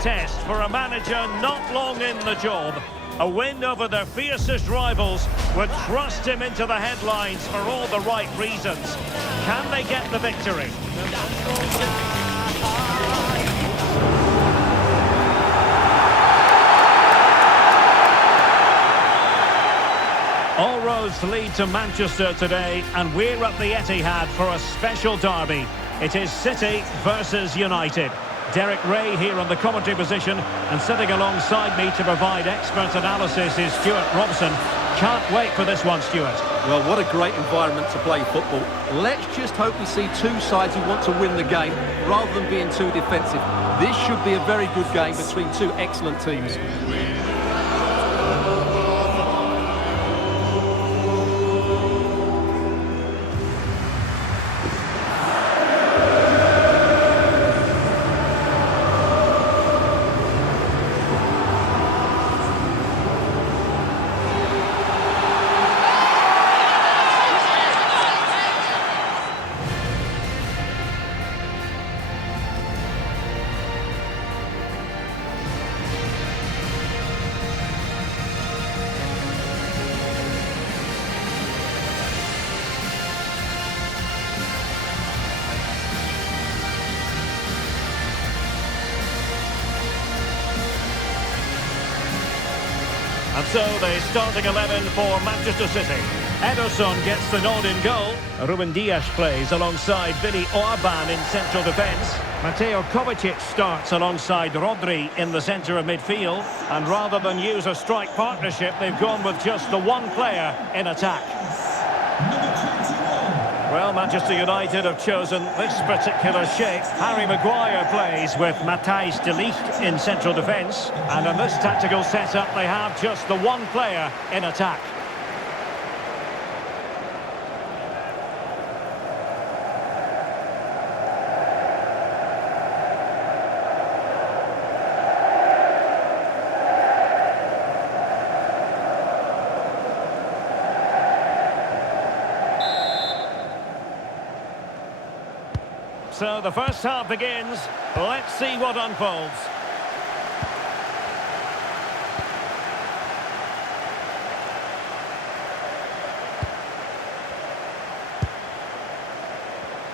test for a manager not long in the job. A win over their fiercest rivals would thrust him into the headlines for all the right reasons. Can they get the victory? All roads lead to Manchester today, and we're at the Etihad for a special derby. It is City versus United. Derek Ray here on the commentary position, and sitting alongside me to provide expert analysis is Stuart Robson. Can't wait for this one, Stuart. Well, what a great environment to play football. Let's just hope we see two sides who want to win the game rather than being too defensive. This should be a very good game between two excellent teams. And so the starting 11 for Manchester City. Ederson gets the nod in goal. Ruben Dias plays alongside Billy Orban in central defence. Mateo Kovacic starts alongside Rodri in the centre of midfield. And rather than use a strike partnership, they've gone with just the one player in attack. Well, Manchester United have chosen this particular shape. Harry Maguire plays with Matthijs de Ligt in central defence. And in this tactical setup, they have just the one player in attack. So the first half begins. Let's see what unfolds.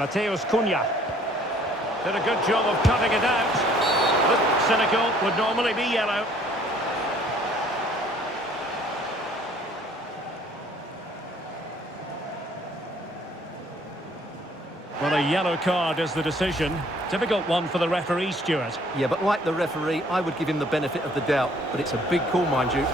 Mateus Cunha did a good job of cutting it out. This cynical would normally be yellow. Well, a yellow card is the decision. Difficult one for the referee, Stuart. Yeah, but like the referee, I would give him the benefit of the doubt. But it's a big call, mind you.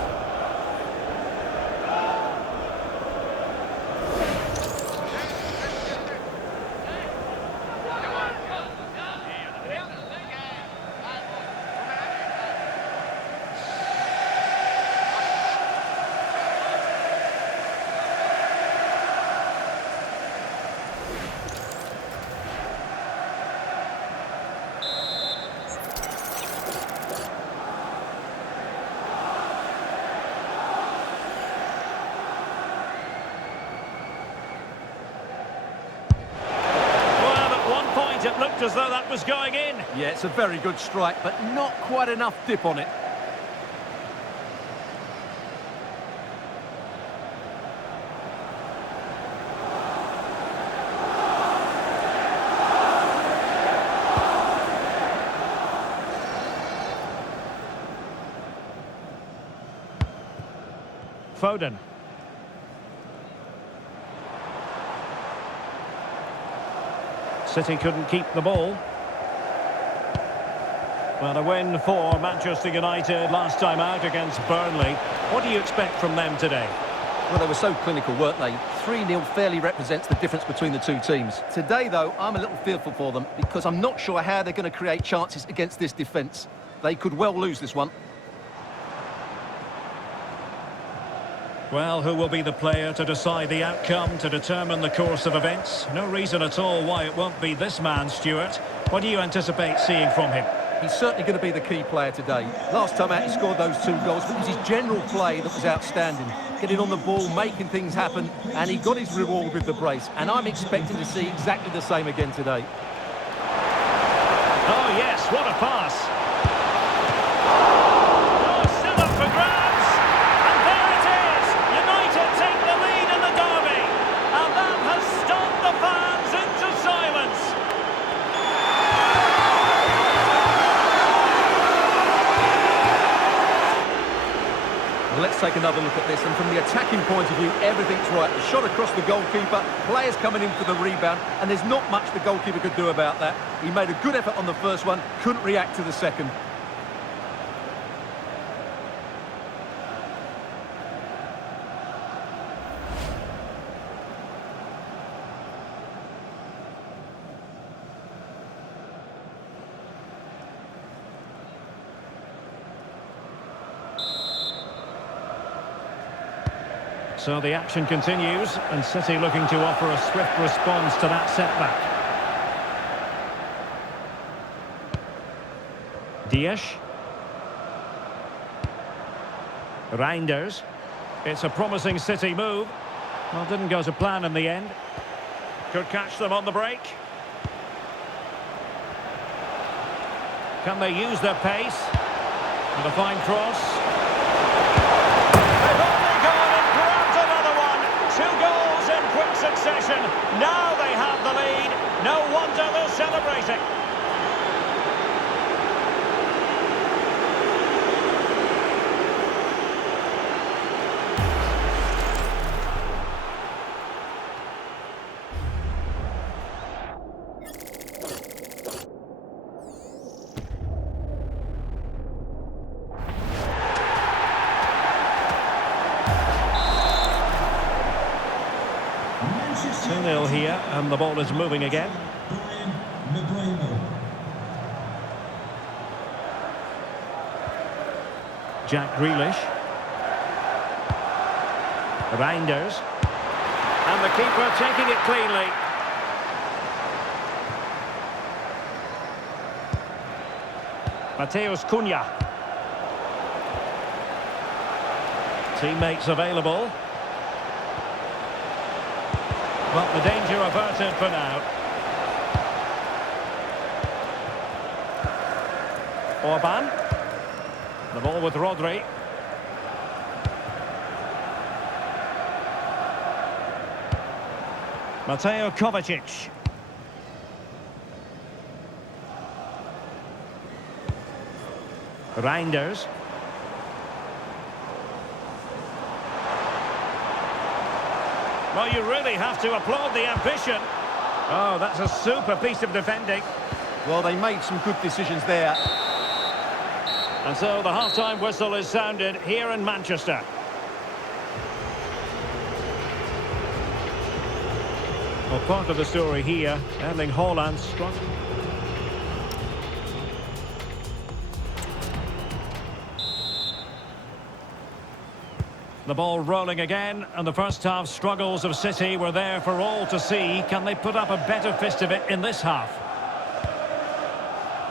It looked as though that was going in. Yeah, it's a very good strike, but not quite enough dip on it. Foden. City couldn't keep the ball. Well, a win for Manchester United last time out against Burnley. What do you expect from them today? Well, they were so clinical, weren't they? 3-0 fairly represents the difference between the two teams. Today, though, I'm a little fearful for them because I'm not sure how they're going to create chances against this defence. They could well lose this one. Well, who will be the player to decide the outcome, to determine the course of events? No reason at all why it won't be this man, Stuart. What do you anticipate seeing from him? He's certainly going to be the key player today. Last time out he scored those 2 goals, but it was his general play that was outstanding. Getting on the ball, making things happen, and he got his reward with the brace. And I'm expecting to see exactly the same again today. Oh yes, what a pass. take another look at this, and from the attacking point of view, everything's right. The shot across the goalkeeper, players coming in for the rebound, and there's not much the goalkeeper could do about that. He made a good effort on the first one, couldn't react to the second. So the action continues, and City looking to offer a swift response to that setback. Dias. Reinders. It's a promising City move. Well, didn't go to plan in the end. Could catch them on the break. Can they use their pace? And a fine cross. Succession. Now they have the lead. No wonder they're celebrating. Nil here, and the ball is moving again. Jack Grealish. Reinders. And the keeper taking it cleanly. Mateus Cunha. Teammates available. Well, the danger averted for now. Orban. The ball with Rodri. Mateo Kovacic. Reinders. Well, you really have to applaud the ambition. Oh, that's a super piece of defending. Well, they made some good decisions there. And so the half-time whistle is sounded here in Manchester. Well, part of the story here, Erling Haaland struck. The ball rolling again, and the first half struggles of City were there for all to see. Can they put up a better fist of it in this half?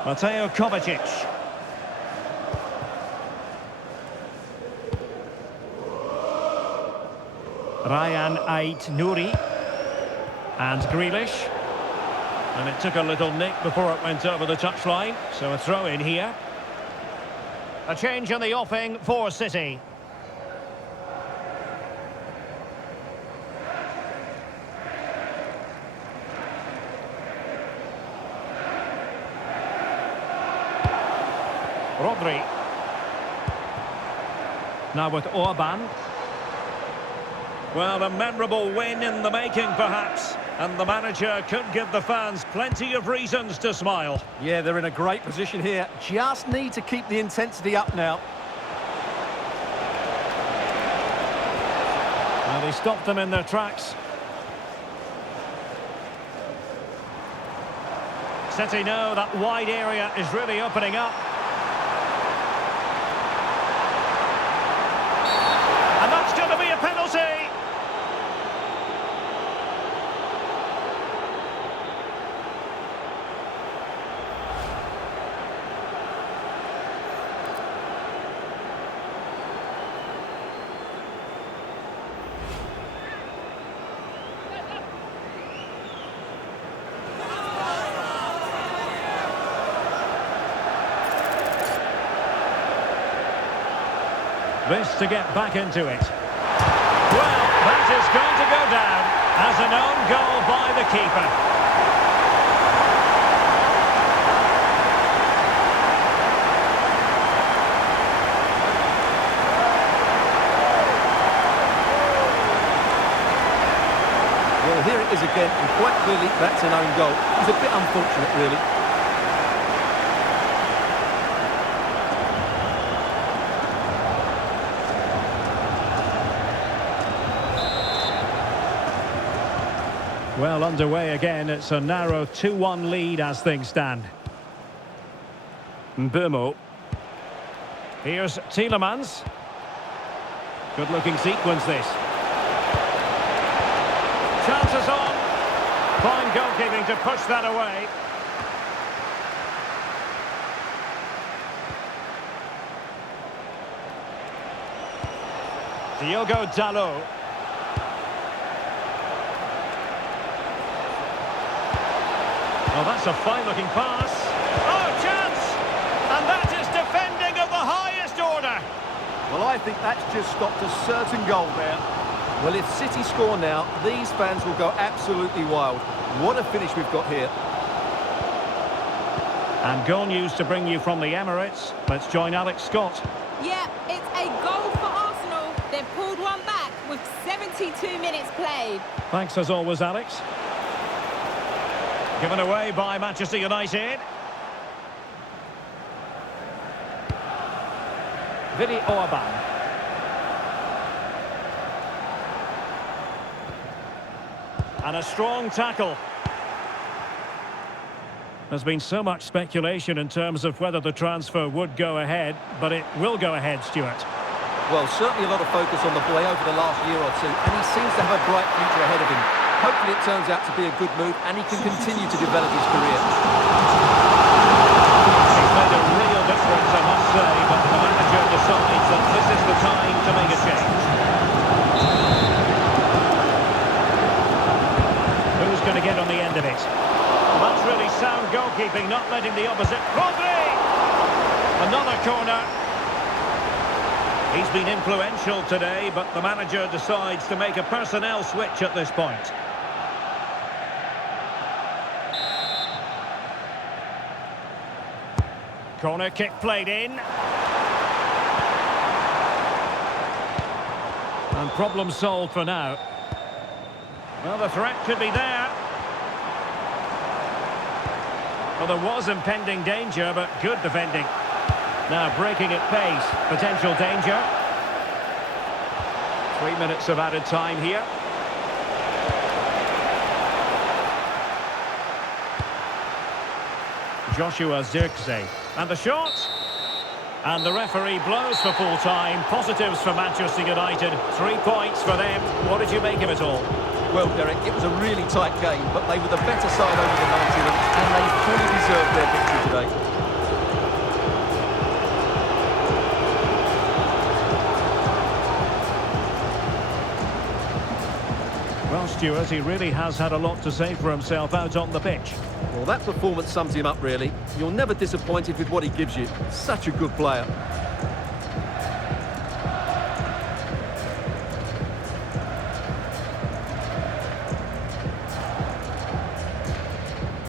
Mateo Kovacic. Ryan Ait-Nouri. And Grealish. And it took a little nick before it went over the touchline, so a throw in here. A change in the offing for City. Rodri. Now with Orban. Well, a memorable win in the making, perhaps. And the manager could give the fans plenty of reasons to smile. Yeah, they're in a great position here. Just need to keep the intensity up now. Well, they stopped them in their tracks. City know that wide area is really opening up. And that's going to be a penalty. This to get back into it. Well, that is going to go down as an own goal by the keeper. Well, here it is again, and quite clearly that's an own goal. It's a bit unfortunate, really. Well, underway again. It's a narrow 2-1 lead as things stand. Mbeumo. Here's Tielemans. Good-looking sequence, this. Chances on. Fine goalkeeping to push that away. Diogo Dalot. Oh, that's a fine-looking pass. Oh, chance! And that is defending of the highest order. Well, I think that's just stopped a certain goal there. Well, if City score now, these fans will go absolutely wild. What a finish we've got here. And goal news to bring you from the Emirates. Let's join Alex Scott. Yeah, it's a goal for Arsenal. They've pulled one back with 72 minutes played. Thanks as always, Alex. Given away by Manchester United. Vidi Orban. And a strong tackle. There's been so much speculation in terms of whether the transfer would go ahead, but it will go ahead, Stuart. Well, certainly a lot of focus on the boy over the last year or two, and he seems to have a bright future ahead of him. Hopefully it turns out to be a good move, and he can continue to develop his career. He's made a real difference, I must say, but the manager decides that this is the time to make a change. Who's going to get on the end of it? Well, that's really sound goalkeeping, not letting the opposite... Rodri! Another corner. He's been influential today, but the manager decides to make a personnel switch at this point. Corner kick played in. And problem solved for now. Well, the threat could be there. Well, there was impending danger, but good defending. Now breaking at pace. Potential danger. 3 minutes of added time here. Joshua Zirkzee. And the shot. And the referee blows for full time. Positives for Manchester United. 3 points for them. What did you make of it all? Well, Derek, it was a really tight game, but they were the better side over the 90 minutes, and they fully deserved their victory today. Well, Stuart, he really has had a lot to say for himself out on the pitch. Well, that performance sums him up, really. You're never disappointed with what he gives you. Such a good player.